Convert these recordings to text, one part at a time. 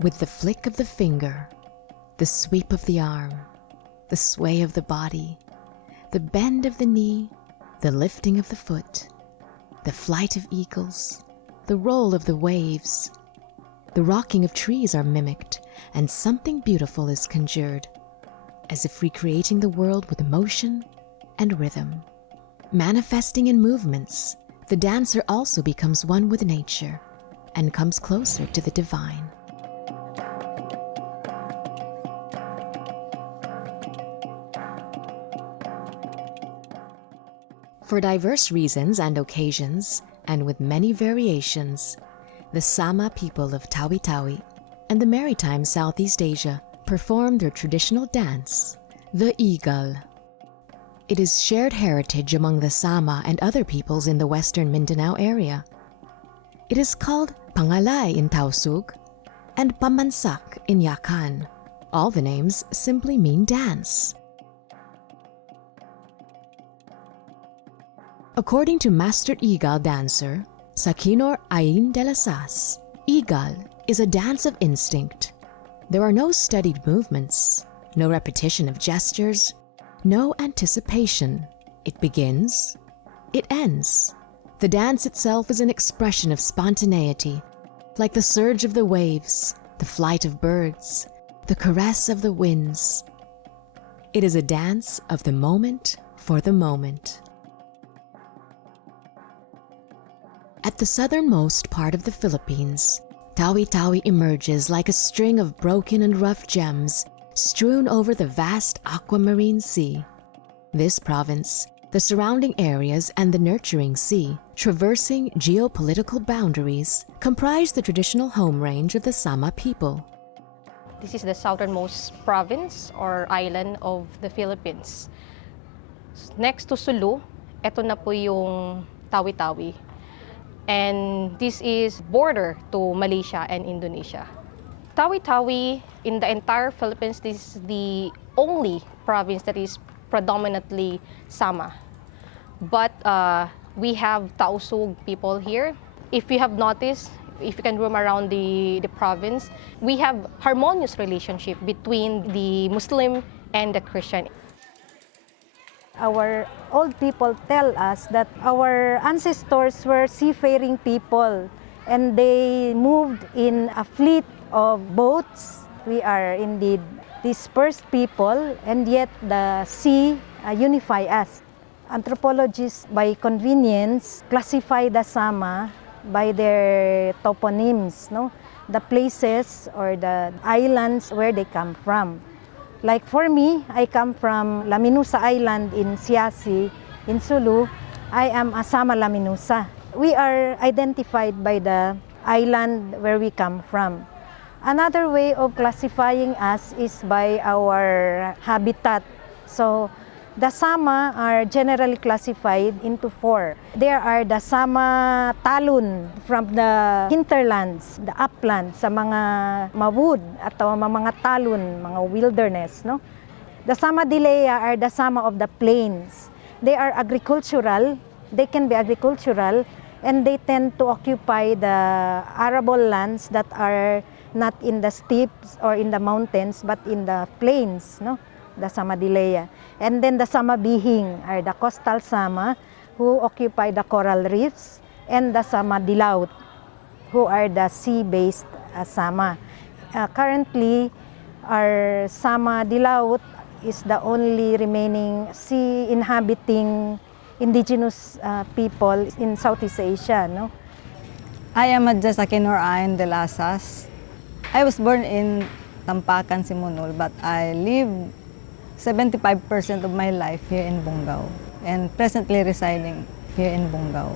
With the flick of the finger, the sweep of the arm, the sway of the body, the bend of the knee, the lifting of the foot, the flight of eagles, the roll of the waves, the rocking of trees are mimicked, and something beautiful is conjured, as if recreating the world with motion and rhythm. Manifesting in movements, the dancer also becomes one with nature and comes closer to the divine. For diverse reasons and occasions, and with many variations, the Sama people of Tawi-Tawi and the maritime Southeast Asia perform their traditional dance, the Igal. It is shared heritage among the Sama and other peoples in the western Mindanao area. It is called Pangalay in Tausug and Pamansak in Yakan. All the names simply mean dance. According to Master Igal dancer Sakinor Ain de la Sas, Igal is a dance of instinct. There are no studied movements, no repetition of gestures, no anticipation. It begins, it ends. The dance itself is an expression of spontaneity, like the surge of the waves, the flight of birds, the caress of the winds. It is a dance of the moment for the moment. At the southernmost part of the Philippines, Tawi-Tawi emerges like a string of broken and rough gems strewn over the vast aquamarine sea. This province, the surrounding areas, and the nurturing sea, traversing geopolitical boundaries, comprise the traditional home range of the Sama people. This is the southernmost province or island of the Philippines. Next to Sulu, ito na po yung Tawi-Tawi. And this is border to Malaysia and Indonesia. Tawi-Tawi, in the entire Philippines, this is the only province that is predominantly Sama. But we have Tausug people here. If you have noticed, if you can roam around the province, we have harmonious relationship between the Muslim and the Christian. Our old people tell us that our ancestors were seafaring people and they moved in a fleet of boats. We are indeed dispersed people, and yet the sea unify us. Anthropologists, by convenience, classify the Sama by their toponyms, no? The places or the islands where they come from. Like for me, I come from Laminusa Island in Siasi, in Sulu. I am a Sama Laminusa. We are identified by the island where we come from. Another way of classifying us is by our habitat. So the Sama are generally classified into four. There are the Sama Talun from the hinterlands, the uplands, sa mga mawud at mga talun, mga wilderness. No? The Sama Dilea are the Sama of the plains. They are agricultural, they can be agricultural, and they tend to occupy the arable lands that are not in the steeps or in the mountains, but in the plains. No? The Sama Dilea. And then the Sama Bihing are the coastal Sama who occupy the coral reefs, and the Sama Dilaut who are the sea-based Sama. Currently, our Sama Dilaut is the only remaining sea-inhabiting indigenous people in Southeast Asia. No? I am Sakinor Ain de la Sas. I was born in Tampakan, Simunul, but I live 75% of my life here in Bungao and presently residing here in Bungao.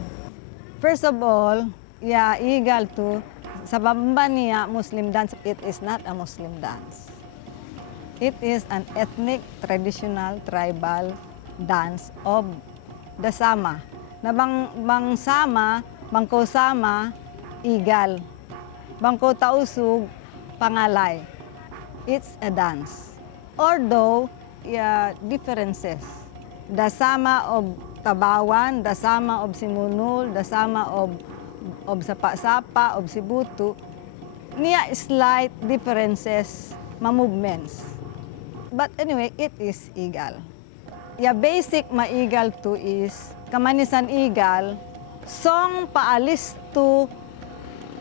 First of all, Igal to sa bamba niya Muslim dance, it is not a Muslim dance. It is an ethnic, traditional, tribal dance of the Sama. Na bang Sama, bangko Sama, Igal. Bangko Tausug, Pangalay. It's a dance. Although, differences. The Sama of Tabawan, the Sama of Simunul, the Sama of Sapa-Sapa, of Sibutu, niya slight differences, ma-movements. But anyway, it is eagle. Ya basic ma-eagle to is, kamanisan eagle, song paalis to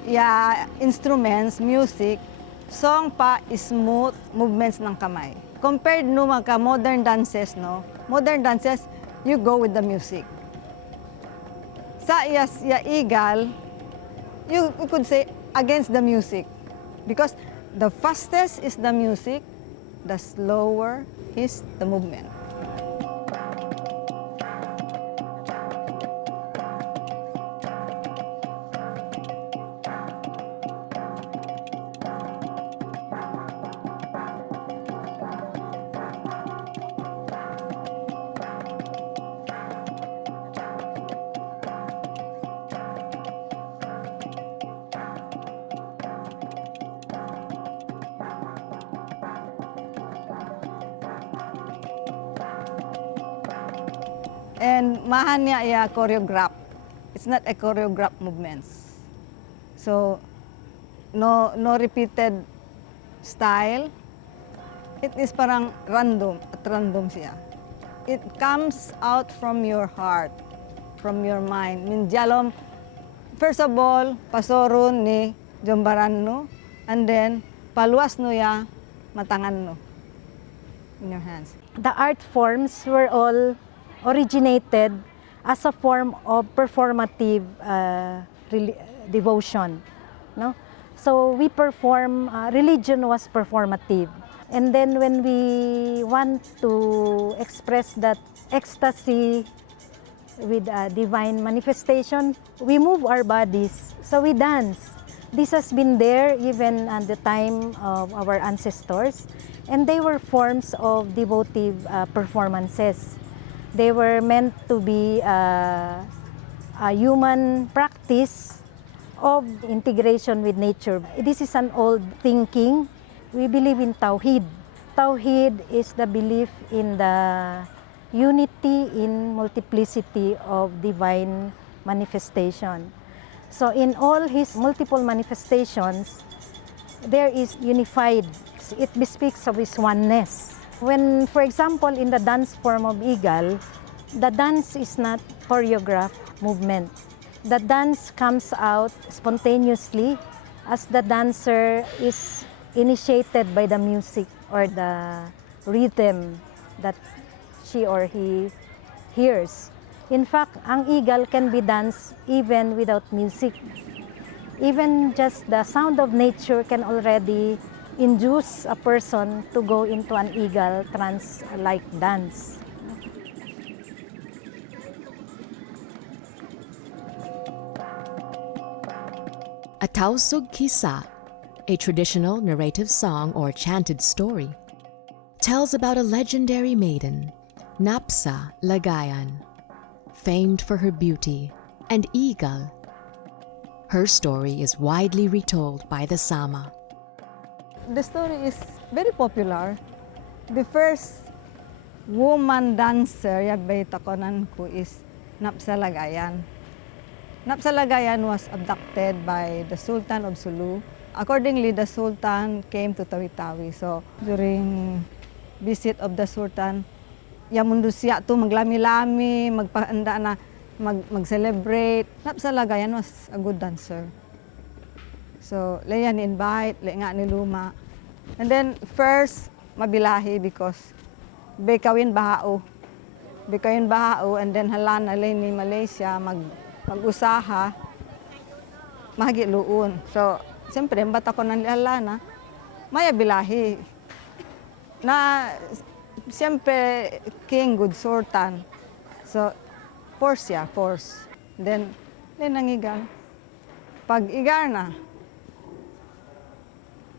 ya instruments, music, song pa smooth movements ng kamay. Compared no mga modern dances, no? Modern dances, you go with the music. Sa ya eagle, you could say against the music. Because the fastest is the music, the slower is the movement. And mahan niya ya choreograph. It's not a choreograph movements. So no repeated style. It is parang random, at random siya. It comes out from your heart, from your mind. Minjalom, first of all, pasoron ni jombaran no, and then paluas no ya matangan no in your hands. The art forms were all originated as a form of performative devotion, no? So we perform, religion was performative. And then when we want to express that ecstasy with a divine manifestation, we move our bodies, so we dance. This has been there even at the time of our ancestors, and they were forms of devotive performances. They were meant to be a human practice of integration with nature. This is an old thinking. We believe in Tawhid. Tawhid is the belief in the unity in multiplicity of divine manifestation. So in all his multiple manifestations, there is unified. It bespeaks of his oneness. When, for example, in the dance form of eagle, the dance is not choreographed movement. The dance comes out spontaneously as the dancer is initiated by the music or the rhythm that she or he hears. In fact, ang eagle can be danced even without music. Even just the sound of nature can already induce a person to go into an eagle trance-like dance. A Tausug Kisa, a traditional narrative song or chanted story, tells about a legendary maiden, Napsa Lagayan, famed for her beauty, and eagle. Her story is widely retold by the Sama. The story is very popular. The first woman dancer yabay takonan ko is Napsa Lagayan. Napsa Lagayan was abducted by the Sultan of Sulu. Accordingly, the Sultan came to Tawitawi. So during visit of the Sultan, yamundo siya to maglami-lami, magpaanda na mag-celebrate. Napsa Lagayan was a good dancer. So, leya ni-invite, leya nga ni Luma. And then, first, mabilahi because bekawin bahao. Bekawin bahao, and then halana lay ni Malaysia, mag-usaha, mahagiluon. So, siyempre, bata ko ng halana, maya bilahi. Na, siyempre, king, good sultan. So, force siya, force. Then nangigal. Pag igar na,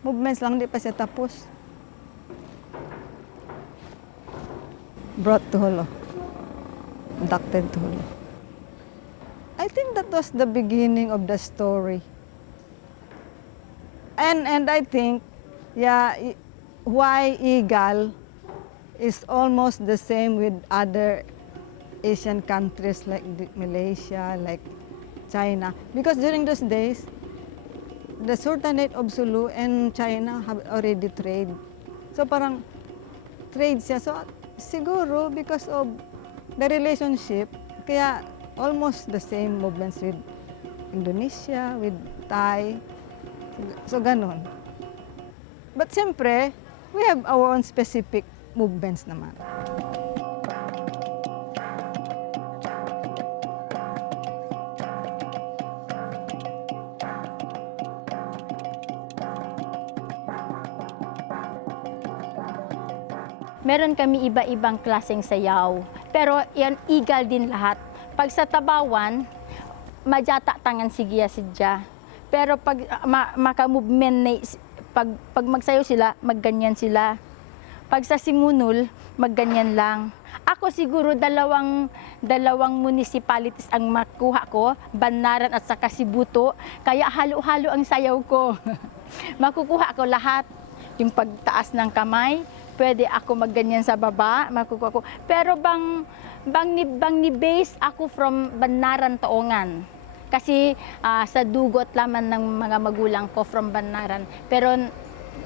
movements lang, di pa siya tapos. Brought to Holo. Abducted to Holo. I think that was the beginning of the story. And I think, yeah, why eagle is almost the same with other Asian countries like Malaysia, like China. Because during those days, the Sultanate of Sulu and China have already trade. So parang trade siya. So siguro because of the relationship, kaya almost the same movements with Indonesia, with Thai. So ganon. But siyempre, we have our own specific movements naman. Meron kami iba-ibang klaseng sayaw, pero yan igal din lahat. Pag sa tabawan, majata tangan sigiya sidya. Pero pag maka-movement na, pag magsayaw sila, magganyan sila. Pag sa simunol, magganyan lang. Ako siguro dalawang municipalities ang makuha ko, Banaran at saka Sibuto, kaya halo-halo ang sayaw ko. Makukuha ko lahat. Yung pagtaas ng kamay, pwede ako magganyan sa baba, makukuha ko. Pero bang ni base ako from Banaran Taongan. Kasi sa dugot laman ng mga magulang ko from Banaran. Pero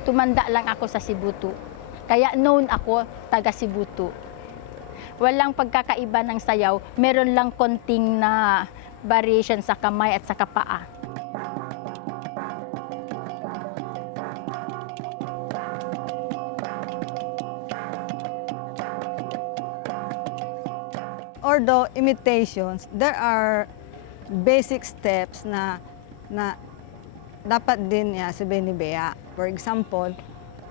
tumanda lang ako sa Sibuto. Kaya known ako taga Sibuto. Walang pagkakaiba ng sayaw, meron lang konting na variation sa kamay at sa paa. Although imitations, there are basic steps na dapat din niya sabihin ni Bea. For example,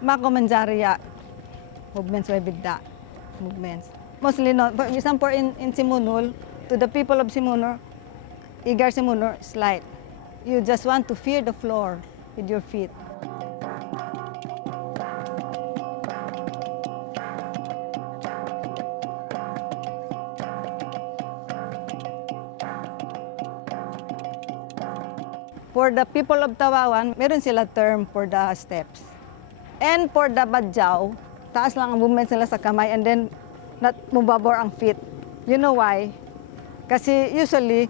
makomanjariya movements by bidda movements. Mostly no, for example in Simunul, to the people of Simunul, Igar Simunul, slide. You just want to feel the floor with your feet. For the people of Tawawan, meron sila term for the steps. And for the Badjaw, taas lang ang movement sila sa kamay and then not mubabor ang feet. You know why? Kasi usually,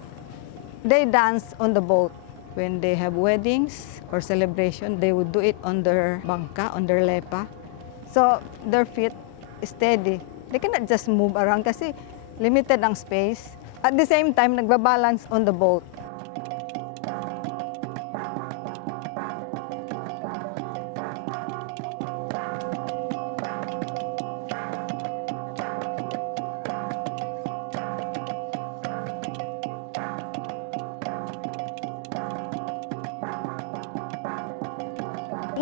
they dance on the boat. When they have weddings or celebration, they would do it on their bangka, on their lepa. So, their feet is steady. They cannot just move around kasi limited ang space. At the same time, nagbabalance on the boat.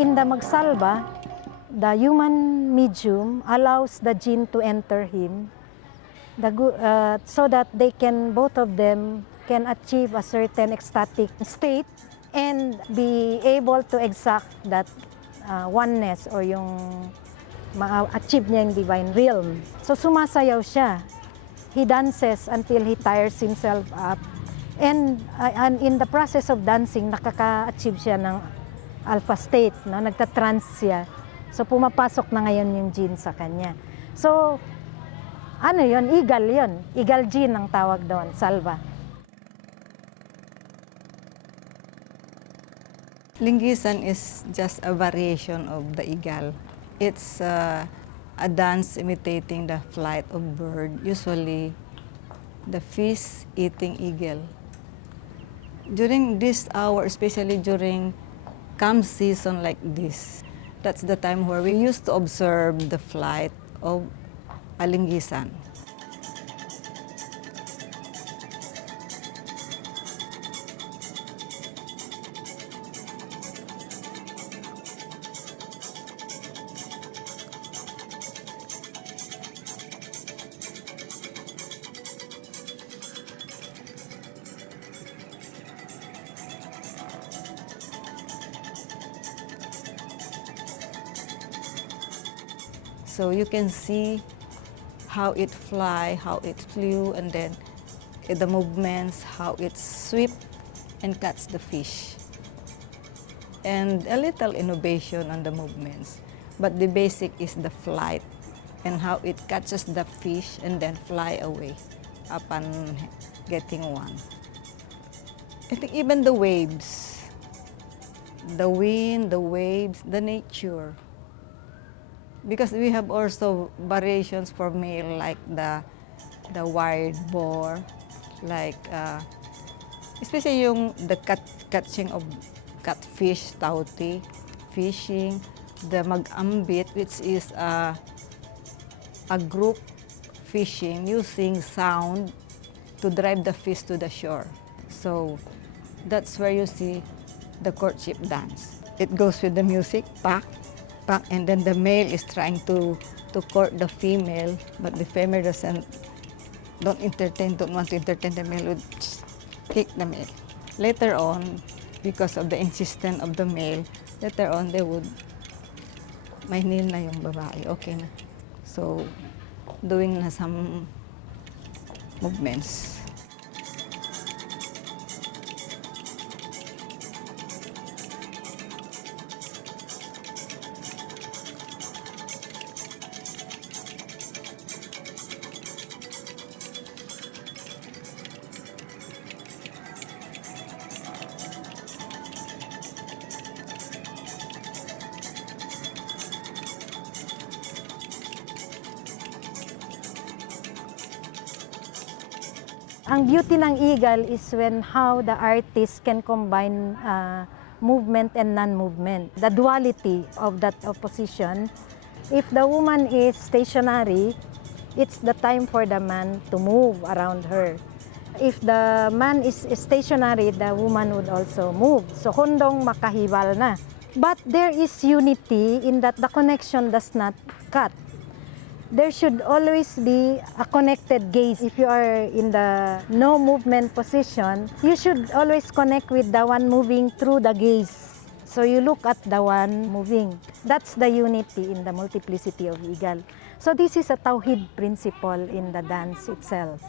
In the Magsalba, the human medium allows the jinn to enter him, so that they can, both of them, can achieve a certain ecstatic state and be able to exact that oneness or yung ma-achieve niya yung divine realm. So sumasayaw siya. He dances until he tires himself up. And in the process of dancing, nakaka-achieve siya ng alpha state, no? Nagtatrance siya. So pumapasok na ngayon yung jinn sa kanya. So ano yun? Igal yun. Igal jinn ang tawag doon, salva. Linggisan is just a variation of the igal. It's a dance imitating the flight of bird, usually the fish eating eagle. During this hour, especially during calm season like this, that's the time where we used to observe the flight of a linggisan. So you can see how it fly, how it flew, and then the movements, how it sweep and catch the fish. And a little innovation on the movements. But the basic is the flight and how it catches the fish and then fly away upon getting one. I think even the waves, the wind, the waves, the nature. Because we have also variations for male, like the wild boar, like especially the catching of catfish, tauti, fishing, the mag-ambit, which is a group fishing using sound to drive the fish to the shore. So that's where you see the courtship dance. It goes with the music, pak, pak, and then the male is trying to court the female, but the female don't want to entertain the male, would kick the male. Later on, because of the insistence of the male, later on they would, mahinil na yung babae, okay na. So, doing na some movements. Ang beauty ng eagle is when how the artist can combine movement and non-movement. The duality of that opposition. If the woman is stationary, it's the time for the man to move around her. If the man is stationary, the woman would also move. So hundong makahibal na. But there is unity in that the connection does not cut. There should always be a connected gaze. If you are in the no movement position, you should always connect with the one moving through the gaze. So you look at the one moving. That's the unity in the multiplicity of eagle. So this is a Tawhid principle in the dance itself.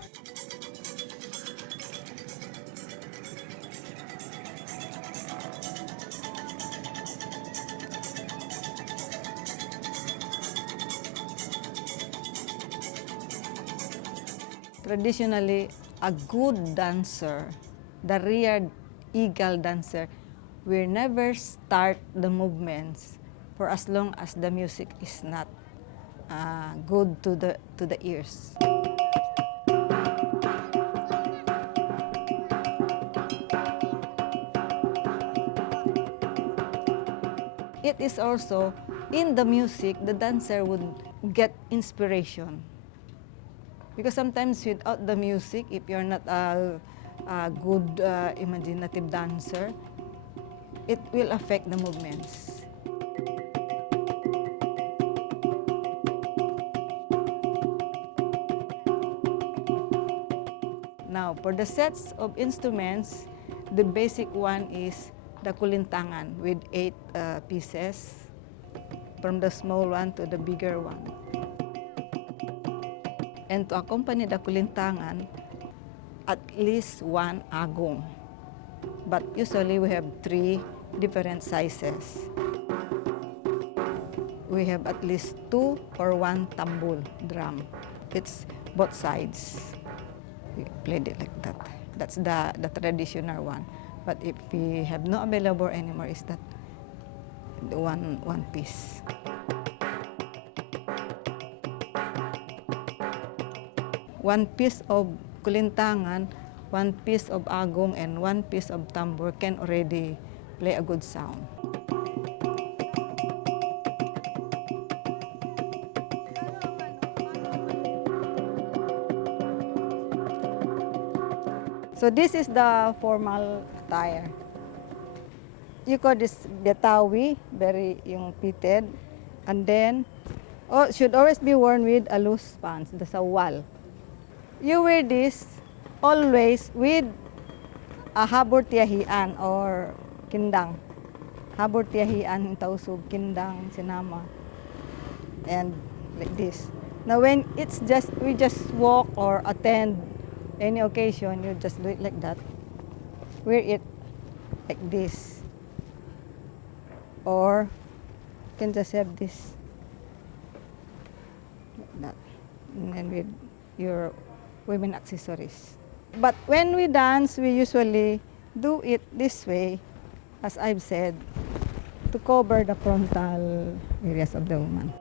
Traditionally, a good dancer, the real eagle dancer, will never start the movements for as long as the music is not good to the ears. It is also in the music, the dancer would get inspiration. Because sometimes without the music, if you're not a good imaginative dancer, it will affect the movements. Now, for the sets of instruments, the basic one is the kulintangan with 8 pieces, from the small one to the bigger one. And to accompany the kulintangan, at least 1 agong. But usually we have 3 different sizes. We have at least 2 or 1 tambul drum. It's both sides. We played it like that. That's the traditional one. But if we have no available anymore, is that the one piece. One piece of kulintangan, 1 piece of agong, and 1 piece of tambur can already play a good sound. So this is the formal attire. You call this betawi, very yung pitted, and then should always be worn with a loose pants, the sawal. You wear this always with a habor tiyahian or kindang. Habor tiyahian, tausog, kindang, sinama. And like this. Now when we just walk or attend any occasion, you just do it like that. Wear it like this. Or you can just have this. Like that. And then with your women accessories. But when we dance, we usually do it this way as I've said, to cover the frontal areas of the woman.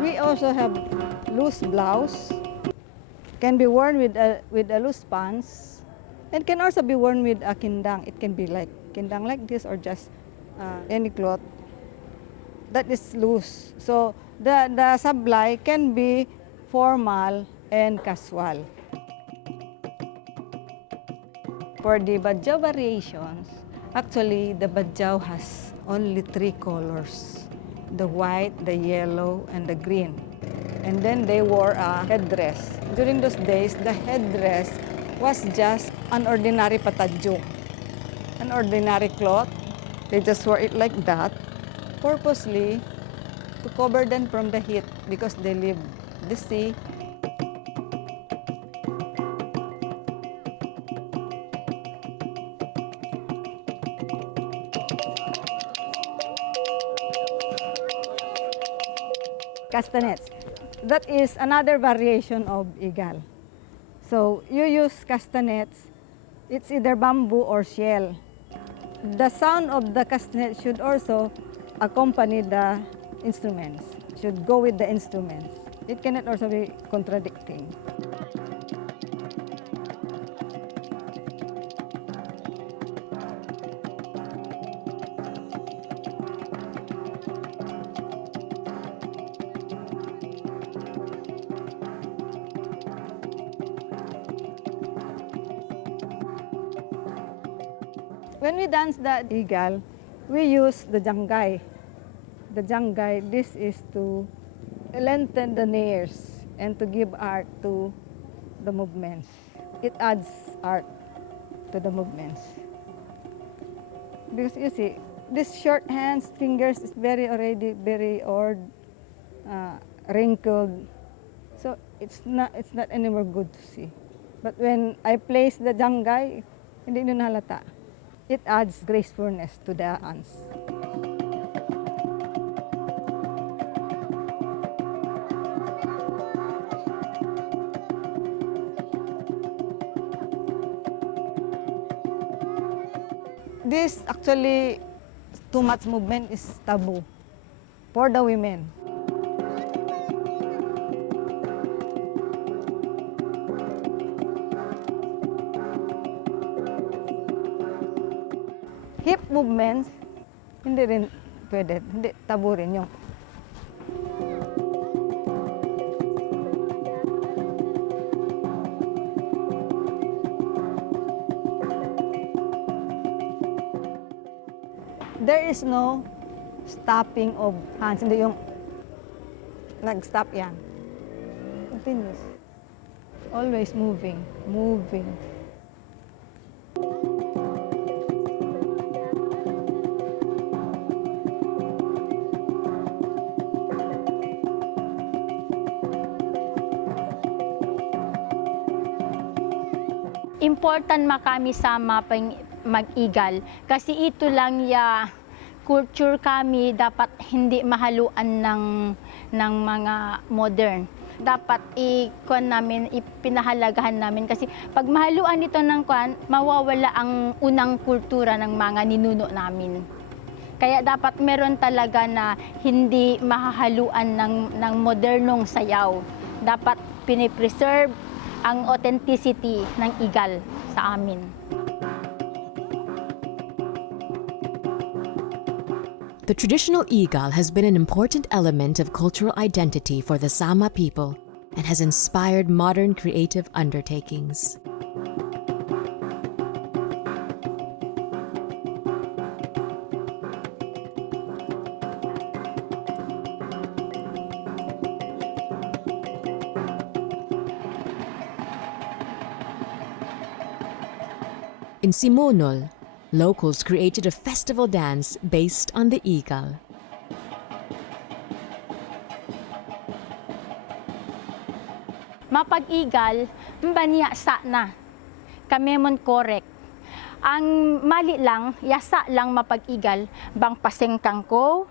We also have loose blouse, can be worn with a loose pants, and can also be worn with a kindang. It can be like kindang like this or just any cloth that is loose. So the sablay can be formal and casual. For the badjaw variations, actually the badjaw has only 3 colors: the white, the yellow, and the green. And then they wore a headdress. During those days, the headdress was just an ordinary patadjuk, an ordinary cloth. They just wore it like that, purposely to cover them from the heat because they live the sea. Castanets. That is another variation of igal. So you use castanets. It's either bamboo or shell. The sound of the castanet should also accompany the instruments, should go with the instruments. It cannot also be contradicting. When we dance the igal, we use the jangay. The jangay, this is to lengthen the nails and to give art to the movements. It adds art to the movements. Because you see, this short hands, fingers is already very old, wrinkled. So it's not anymore good to see. But when I place the jangay, hindi nyo nahalata. It adds gracefulness to the hands. This actually, too much movement is taboo for the women. Hip movements, hindi rin pwede, hindi, tabu rin yung. There is no stopping of hands, hindi yung nag-stop yan. Continuous. Always moving, moving. Important makami sama mag-igal kasi ito lang ya culture kami dapat hindi mahaluan ng mga modern. Dapat ipinahalagahan namin kasi pag mahaluan ito ng mawawala ang unang kultura ng mga ninuno namin. Kaya dapat meron talaga na hindi mahahaluan ng modernong sayaw. Dapat pinipreserve ang authenticity ng igal sa amin. The traditional igal has been an important element of cultural identity for the Sama people and has inspired modern creative undertakings. In Simonol, locals created a festival dance based on the igal. Mapag-igal, mbaniya sa na. Kami mon correct. Ang mali lang, yasa lang mapag-igal, bang pasengkang ko,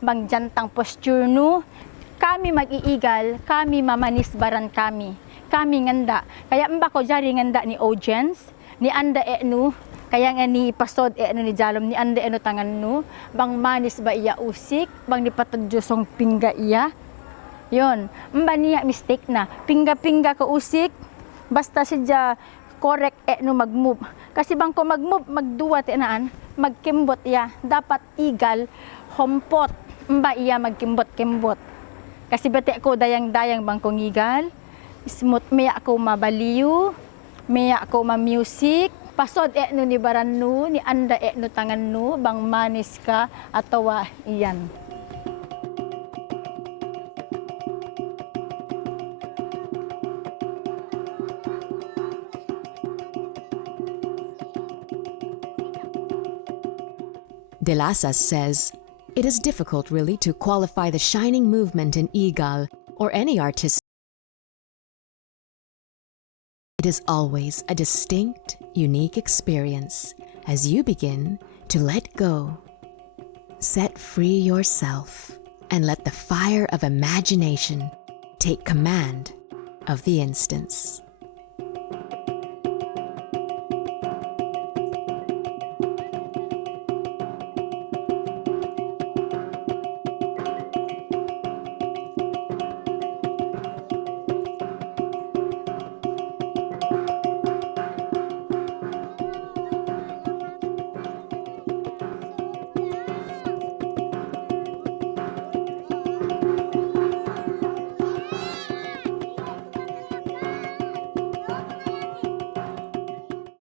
bang jantang posture no, kami mag-iigal, kami mamanisbaran kami. Kami nganda. Kaya mbako jari nganda ni audience, ni anda nu, kaya nga ni pasod ni jalom ni anda nu tangan nu, bang manis ba iya usik, bang ni patadjusong pingga iya. Yon, mba niya mistake na. Pingga-pingga ka usik, basta siya correct nu mag-move. Kasi bang ko mag-move, magduwa tinaan, magkimbot iya. Dapat igal, hompot, mba iya magkimbot-kimbot. Kasi bati ko dayang-dayang bang kong igal, smooth, maya ako mabaliw, maya ako ma-music, pasod nu ni baran nu, ni anda nu tangan nu, bang manis ka, atawa iyan. De Lasas says, it is difficult really to qualify the shining movement in Igal or any artist. It is always a distinct, unique experience as you begin to let go. Set free yourself and let the fire of imagination take command of the instance.